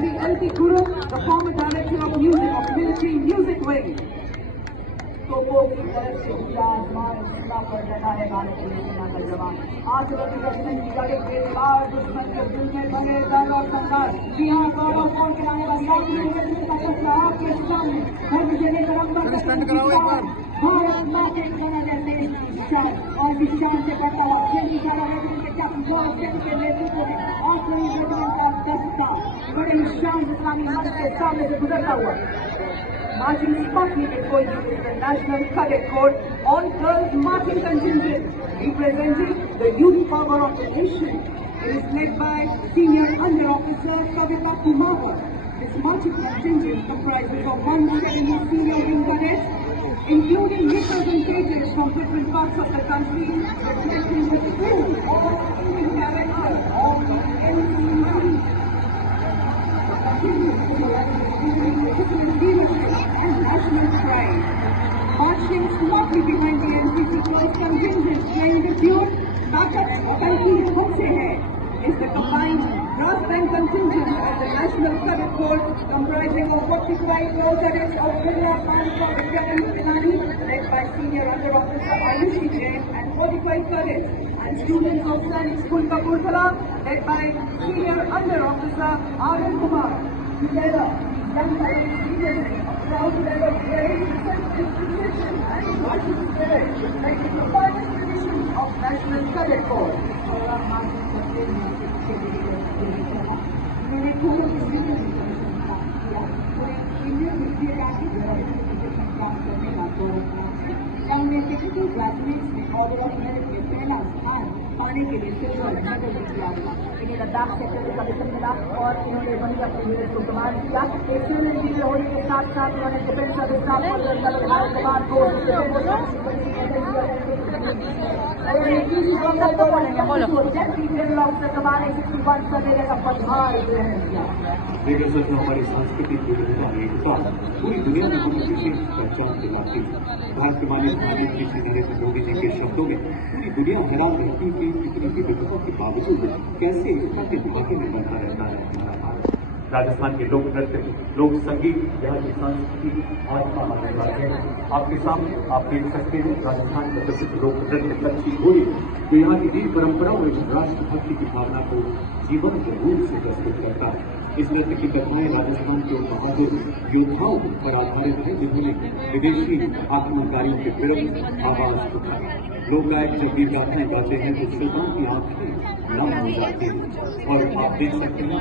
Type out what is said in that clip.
Shri L.P. Guru, the former Director of Music of Military Music Wing. तोपों की तरफ से पूरा आसमान सीमा पर डटा है भारत की सेना का जवान। आज वक्त दुश्मन की गाड़ी के बाहर दुश्मन के दिल में भरे दर्द और संघर्ष। जी हाँ, गौरव कौन कराने वाली आपके सामने धर्म देने का भारत माँ के खाना जैसे विशाल और विशाल से बढ़ता हुआ के नेतृत्व में का दस्ता बड़े शान इस्लामी मंच के सामने से गुजरता हुआ marching smartly before you is the National Cadet Corps on girls marching contingent representing the youth power of the nation. It is led by Senior Under Officer Kavita Kumar. This marching contingent comprises of 170 senior wing cadets, including representatives from different parts of the country, reflecting the spirit of Indian character of the NCC. Marching smartly behind the NCC girls contingent playing the tune Takat Atalki Humse Hai is the combined brass band contingent of the National Cadet Corps comprising of 45 girl cadets of Birla Pancha Vidyapani, led by Senior Under Officer Ayushi Jain, and 45 cadets and students of Sainik School Kapurthala, led by Senior Under Officer Arun Kumar. Together, young cadets leadership are proud to have a very distinction and marching spirit, reflecting the finest traditions of National Cadet Corps. Graduates ने order of merit में पहला स्थान पाने के लिए silver medal दिया। इन्हें Ladakh sector से कमीशन मिला और इन्होंने वहीं अपने यूनिट को कमांड किया। एक सिविल इंजीनियर होने के साथ साथ उन्होंने डिफेंस सर्विस का हमारी सांस्कृतिक विविधता एकता पूरी दुनिया में हमें विशेष पहचान दिलाती है। भारत के माननीय प्रधानमंत्री श्री नरेंद्र मोदी जी के शब्दों में पूरी दुनिया हैरान रहती है कि इतनी विविधता के बावजूद कैसे एकता के धागे में बंधा रहता है हमारा भारत। राजस्थान के लोक नृत्य, लोक संगीत यहाँ की संस्कृति आत्मा माने जाते हैं। आपके सामने आप देख सकते हैं राजस्थान का प्रसिद्ध लोक नृत्य कच्छी घोड़ी, जो यहाँ की वीर परंपरा और राष्ट्रभक्ति की भावना को जीवन के रूप से प्रस्तुत करता है। इस नृत्य की कथाएं राजस्थान के बहादुर योद्धाओं पर आधारित है, जिन्होंने विदेशी आक्रमणकारियों के विरुद्ध आवाज उठाई। लोक गायक जब वीर गाथाएं गाते हैं तो श्रोताओं की आंखें नम हो जाती हैं और आप देख सकते हैं